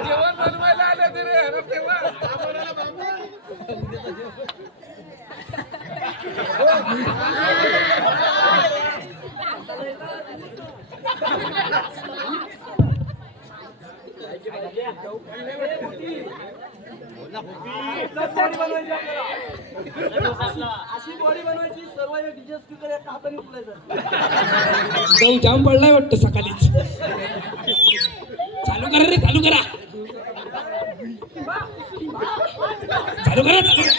जेवण बनवायला आले ते रे तेव्हा बॉडी बनवायची सर्व डीजे स्पीकर एका हाताने उचलायचं जाऊ जाम पडलाय वाटतं सकाळीच. चालू करा रे चालू करा. चालू करा चालू करा.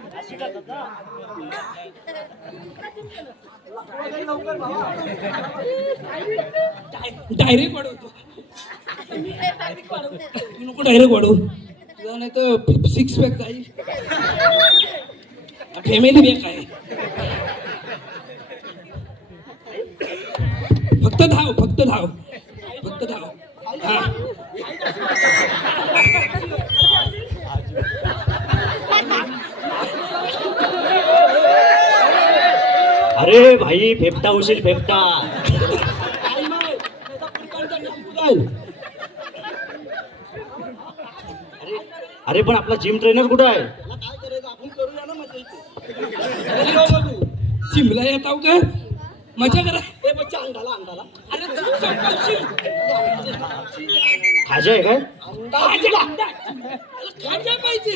डायरेक्ट वाढवतो तू. नको डायरेक्ट वाढवू. तुझा नाही तर सिक्स पॅक जाईल. फॅमिली पॅक आहे. फक्त धाव फक्त धाव. फक्त धाव. हा. अरे भाई फेफटा उशील फेफटा. अरे पण आपला जिम ट्रेनर कुठं आहे? शिमला येताव का? मजा करा. अरे तू. खाजा आहे काय खाजा पाहिजे.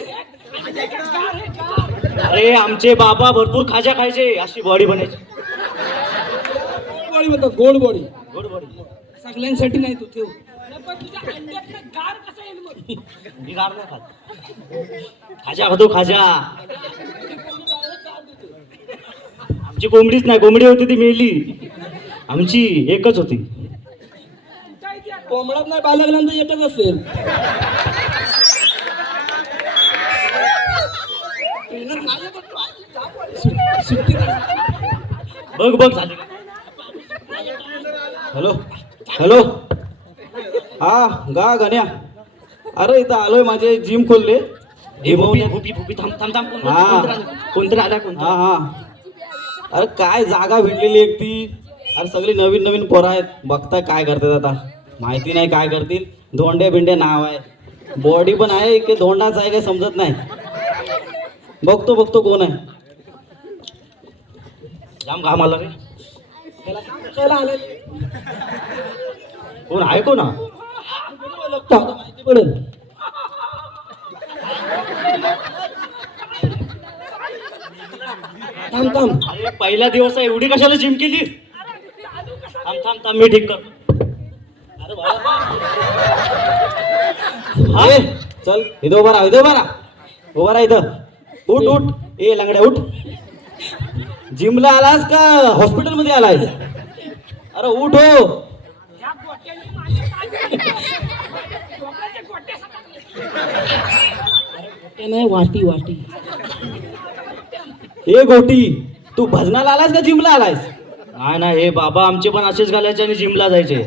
अरे आमचे बाबा भरपूर खाजा खायचे अशी बॉडी बनायची. गोड बॉडी म्हणतात गोड बॉडी. Good body. सगळ्यांसाठी नाही तो ठेव. मी गार नाही खात. खाजा खातो खाजा. आमची कोंबडीच नाही कोंबडी होती ती मेली. आमची एकच होती. कोंबड्यात नाही पाहायला लागल्यानंतर येतच असेल. बघ बघ झाले हॅलो हॅलो. हा गा गण्या. अरे इथं आलोय माझे जिम खोलले. कोण- हा. कोणतरी आलं. कोणतरी हा हा. अरे काय जागा भेटलेली एक ती. अरे सगळी नवीन नवीन पोरं आहेत. बघताय काय करतात आता. माहिती नाही काय करतील. धोंडे बिंडे नाव आहे. बॉडी पण आहे की धोंडाच आहे काय समजत नाही. बघतो बघतो कोण आहे. जाम घाम आला रे. त्याला कोण आहे कोण? माहिती पडेल थांब. थांब पहिला दिवस आहे. एवढी कशाला जिम केली? थांब मी ठीक कर. अरे. हा? ए चल इथं उभा राहा इथं उभा राहा. उभा राहा इथं. उठ उठ. ए लंगड्या उठ. जिमला आलास का? हॉस्पिटलमध्ये आलाय अरे उठ हो. ते नाही वाटी वाटी. ए गोटी तू भजनाला आलास का जिमला आलायस? नाही नाही हे बाबा आमचे पण असेच घालायचे आणि जिमला जायचे.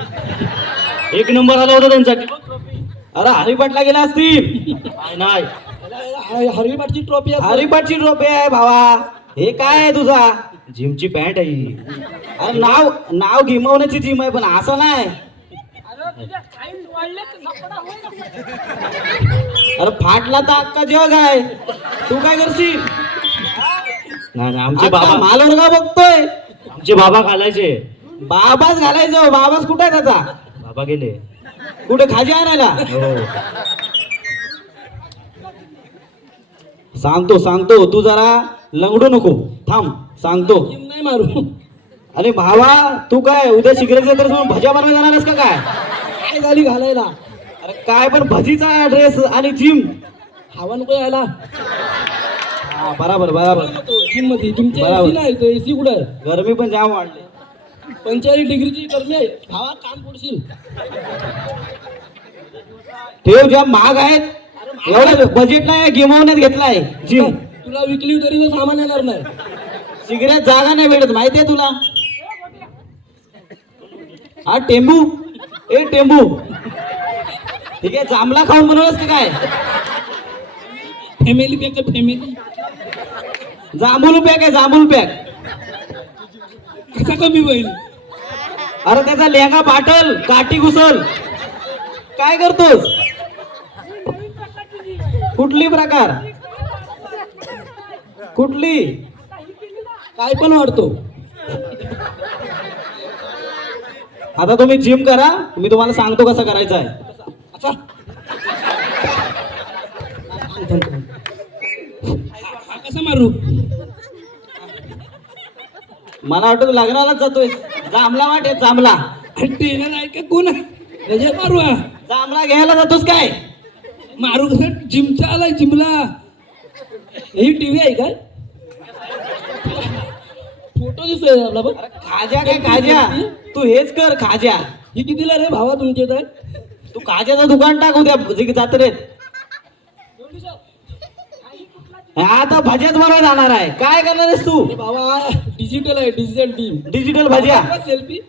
एक नंबर आला होता त्यांचा. अरे हरिपाटला गेला असतील. नाही हरिपाटची ट्रॉफी असते. हरिपाटची ट्रॉफी आहे भावा. हे काय आहे तुझा? जिमची पॅन्ट आहे. ही. अरे नाव नाव गिमवण्याची जिम आहे पण असं नाही. अरे फाटला तर अक्का जग आहे. तू काय करशील? नाही नाही आमचे बाबा मालवर का बघतोय. जे बाबा घालायचे. बाबाच घालायचं हो, बाबाच कुठे त्याचा? बाबा गेले. कुठे खाजी आणायला? हो. सांगतो सांगतो तू जरा लंगडू नको. थांब सांगतो. नाही मारू. अरे भावा तू काय उद्या शिकायचं तर भजा मारायला जाणारस का काय? काय झाली घालायला? अरे काय पण भजीचा ड्रेस आणि जिम हवा नको यायला हा बराबर बराबर. बरोबर. एसी नाही तो एसी कुठं आहे? गरमी पण जाम वाढली. पंचेचाळीस डिग्रीची गरमी आहे. हवा काम पडशील. ठेव ज्या महाग आहेत एवढं बजेट नाही गिमवण्यात घेतलाय जिम तुला विकली तरी तो सामान येणार नाही. सिगरेट जागा नाही भेटत माहितीये तुला? हा टेंबू? ए टेंबू. ठीक आहे जांभला खाऊन बनवलंस का काय? फॅमिली पॅक फॅमिली जांभूल पॅक आहे जांभूल पॅक. कसा कमी होईल? अरे त्याचा लेंगा पाटल काठी घुसल. काय करतोस? कुठली प्रकार? कुठली? काय पण वाढतो. आता तुम्ही जिम करा मी तुम्हाला सांगतो कसं करायचं आहे. अच्छा कसा मारू? मला वाटतं तू लग्नालाच जातोय जांभला वाटे जांभला. ट्रेनर आहे का कोण? गजर मारू हा. जांभला घ्यायला जातोस काय? मारू कसं जिमचा आलाय जिमला. ही टीव्ही आहे काय फोटो दिसतोय आपला बघ. अरे खाजा काय खाजा तू हेच कर खाजा ही कितीला रे भावा तुमच्या इथं? तू खाज्याचं दुकान टाक उद्या जे- जत्रेत आता भज्याच बनवायला जाणार आहे. काय करणार आहेस तू? भावा डिजिटल आहे डिजिटल टीम डिजिटल भज्या. सेल्फी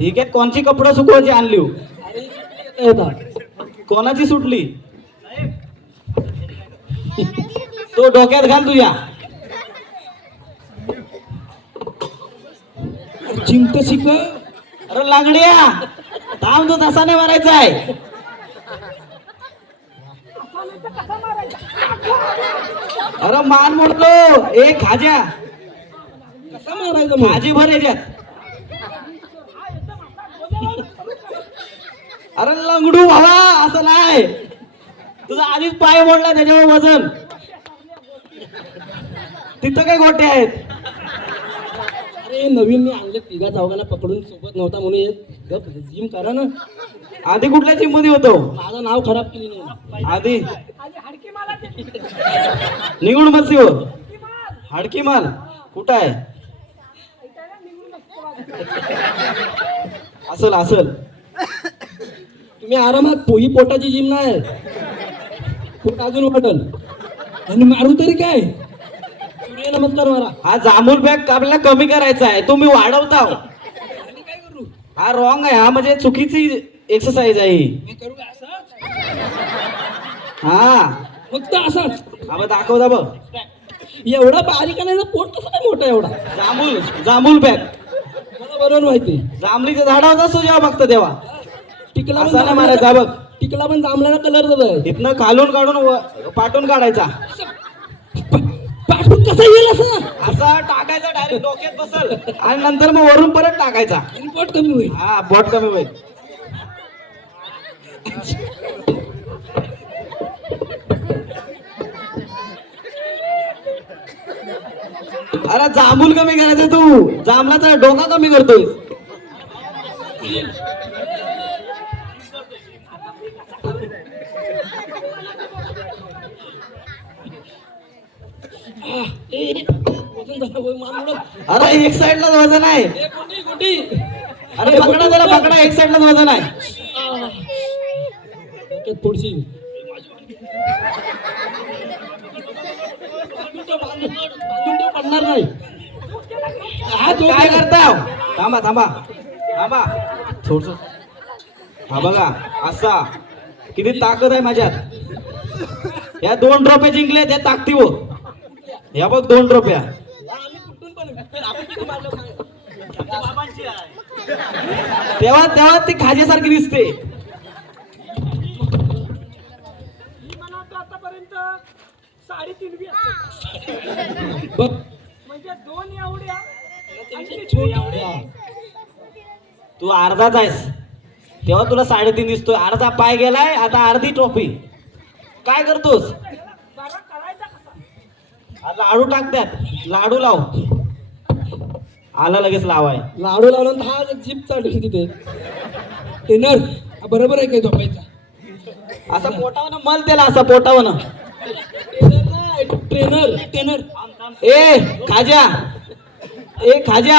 ही काय कोणची कपडे सुकवायची आणली कोणाची सुटली? तो डोक्यात घाल तुझ्या. तर शिक अरे लांगड्या. थांब तो तसा नाही मारायचा आहे. अरे मान मोडतो. ए खाजा कसा मारायचं भाजी भर याच्यात. अरे लंगडू भावा असं नाही. तुझा आधीच पाय मोडला त्याच्यावर वजन. तिथं काय गोटे आहेत? अरे नवीन मी आणले तिघा चौघांना पकडून सोबत नव्हता म्हणून. जिम करा ना. आधी कुठल्या जिममध्ये होतो? माझं नाव खराब केली नाही. आधी. निघून बसली हो. हाडकी माल कुठं आहे? असल असल. तुम्ही आरामात पोही पोटाची जिम नाही पोट अजून वाटल? आणि मारू तरी काय? सूर्य नमस्कार मारा. हा जांभूल बॅग आपल्याला कमी करायचा आहे. तुम्ही वाढवता हो. रॉंग आहे. हा म्हणजे चुकीची एक्सरसाइज आहे. ही. मी करू का असं हा. फक्त असाच? हा बघ दाखव दा बघ. एवढा बारीक नाही पोट कसं काय मोठा एवढा? जांभूल जांभूल बॅग मला बरोबर माहिती. जांभळीच्या झाडावर असतो जेव्हा बघतो तेव्हा. टिकला असा नाही मारायचा बघ. टिकला पण जांभळ्याला कलर आहे. इथनं खालून काढून व- पाठवून काढायचा. पाठवून कसा येईल असं? असा टाकायचा डायरेक्ट डोक्यात बसल. आणि नंतर मग वरून परत टाकायचा. पोट कमी होईल. हा बोट कमी होईल. अरे जांभूल कमी करायचं तू. जांभलाचा डोका कमी करतोय अरे एक साइडला वजन आहे. अरे पकडा त्याला पकडा एक साइडला वजन आहे. थोडीशी. पडणार नाही हा तू काय करता? थांबा थांबा. थांबा. सोड. हा बघा असा. किती ताकद आहे माझ्यात. या दोन ट्रॉफ्या जिंकल्या त्या ताकदीवर. या बघ दोन ट्रॉफ्या आम्ही कुठून पण आपण किती मारलं काय? तेव्हा तेव्हा ती खाजेसारखी दिसते. आतापर्यंत साडेतीन म्हणजे दोन एवढ्या तू अर्धाच आहेस. तेव्हा तुला साडेतीन दिसतोय. अर्धा पाय गेलाय आता अर्धी ट्रॉफी काय करतोस? लाडू टाक त्यात. लाडू लाव. आला लगेच लावाय. लाडू लावल्यानंतर हा जीप चालली तिथे. टेनर बरोबर आहे काय झोपायचा? असं पोटावनं मल त्याला असं ट्रेनर नाही ट्रेनर ट्रेनर ए खाजा ए खाजा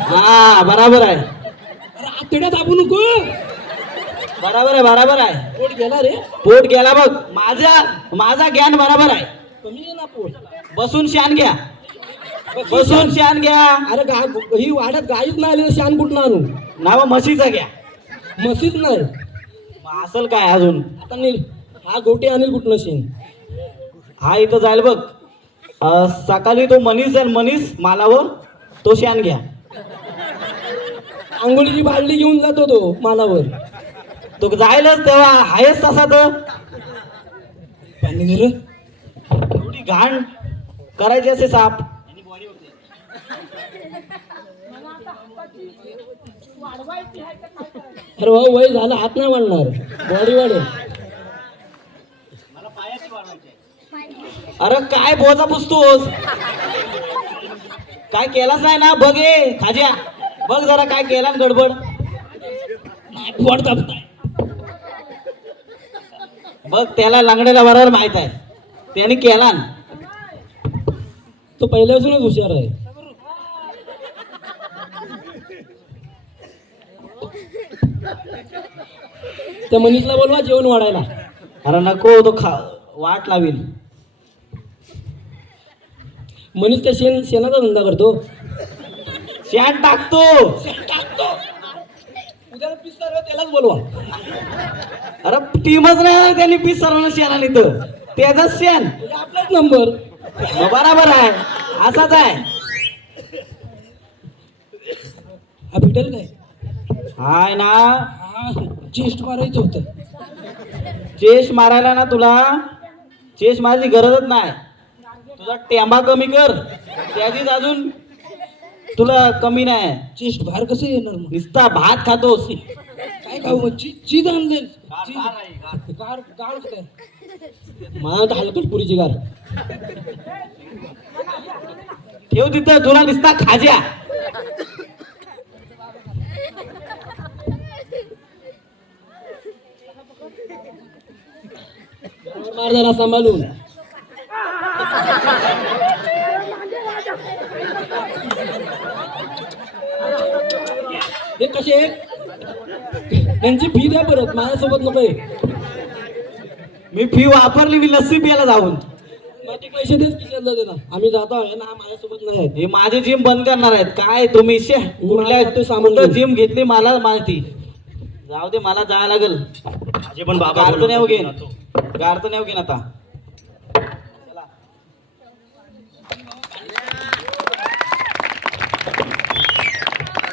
हा बराबर आहे. अरे आतड्या दाबू नको. बराबर आहे बराबर आहे. पोट गेला रे. पोट गेला बघ. माझा माझा ज्ञान बराबर आहे. कमी ना पोट. बसून शान घ्या. बसून शान घ्या. अरे गाय ही वाड्यात गाईच नाही आली तर शान कुठं आणू? नाव म्हशीचा घ्या. म्हशीच नाही. मग असेल काय अजून? आता नील हा गोटी आणेल कुठनं शेण हा इथं जाईल बघ. अं, सकाळी तो मनीस जाईल मनीस मालावर तो शान घ्या. आंघोळीची बादली घेऊन जातो तो मालावर. तो जाईलच तेव्हा आहेच तसा तर पाणी एवढी घाण करायची असे साप वाढवायची आहे का काय करायचं? अरे भाऊ वय झालं हात नाही वाढणार. बॉडी वाढेल. अरे काय बोचा पुसतोस? काय केलाच नाही ना? बघ ए खाज्या. बघ जरा काय केला गडबड. बघ त्याला लंगड्याला बरोबर माहीत आहे. त्याने केला ना. तो पहिल्यापासूनच हुशार आहे. त्या मनीषला बोलवा जेवण वाढायला. अरे नको तो खा वाट लावेल मनीष त्या शेण शेणाचा धंदा करतो. शेण टाकतो. उद्याला पीस सर्व त्यालाच बोलवा. अरे टीमच नाही त्यांनी पीस सर्वांना शेण इथं. त्याचाच शेण. म्हणजे आपलाच नंबर. बराबर आहे. असाच आहे. हा भेटेल काय? हाय ना. हा. चेस्ट मारायचं होतं. चेस मारायला ना तुला चेस मारायची गरजच नाही. तुझा टेंबा कमी कर. त्याचीच अजून तुला कमी नाही. चेस्ट बाहेर कसं येणार मग? नुसता भात खातोस. काय खाऊ मग? चीज चीज आणले गार गार काय मला तर हलकट पुरीची गार. ठेव तिथं तुला नुसता खाज्या. मार जरा सांभाळून. हे कसे त्यांची फी द्या परत माझ्यासोबत नको मी फी वापरली मी लस्सी प्यायला जाऊन. ते पैसे देच किशातलं दे ना आम्ही जातो आहे ना माझ्यासोबत नाही आहेत. हे माझे जिम बंद करणार आहेत. काय तुम्ही शे कुठल्या ते घेऊन. जिम घेतली मला माहिती. जाऊ दे मला जायला लागल. माझे पण बाबा गारचं बोलत नाही घेईन ना तो. गारचं नाही घेईन आता.